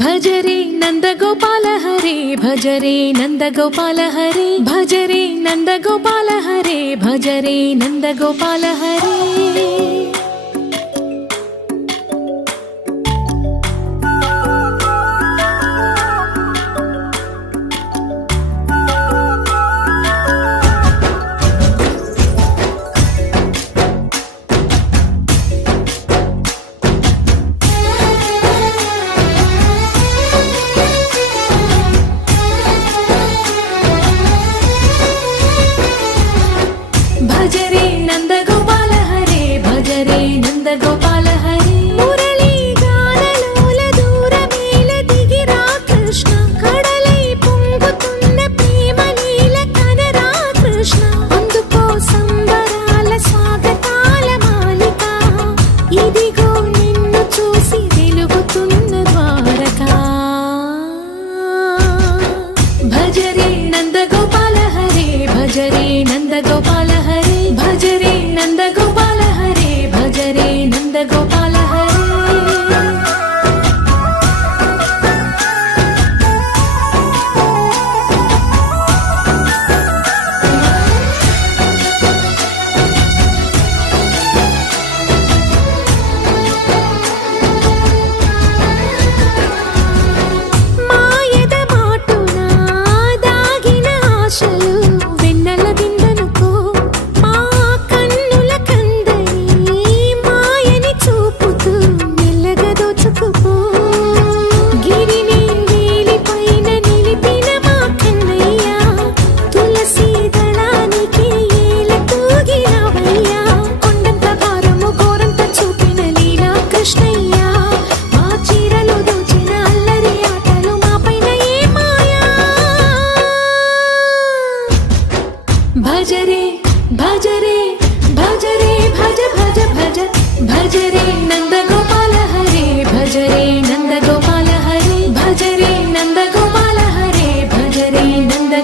भजरे नंदगोपाल हरे भजरे नंदगोपाल हरे भजरे नंदगोपाल हरे भजरे नंदगोपाल हरे भजरे नंदगोपाल हरे भजरे नंदगोपाल हरे मुरली गानलोल दूरमेल दिगिरा कृष्ण कड़लै పొంగుతున్న ప్రేమ లీల కనరా కృష్ణ అందుకో సంబరాల స్వాగతాల మాలిక ఇదిగో నిన్ను చూసి వెలుగుతున్న ద్వారకా भजरे नंदगोपाल हरे भजरे नंदगोपाल हरे भजरे नंदगोपाल हरे भजरे नंदगोपाल हरे మాయద మాటున దాగిన ఆశలు వెన్నెల బిందెనుకో మా కన్నుల కందని మాయని చూపుతూ మెల్లగా దోచుకుపో గిరిని వేలిపైన నిలిపిన మా కన్నయ్య తులసి దళానికి ఏల తూగినవయ్యా కొండంత భారము ఘోరంత చూపిన లీలా కృష్ణయ్య మా చీరలు దోచిన అల్లరి ఆటలు మాపైన ఏ మాయా भजरे भजरे भजरे भज भज भज भजरे नंदगोपाल हरे भजरे नंदगोपाल हरे भजरे नंदगोपाल हरे भजरे नंद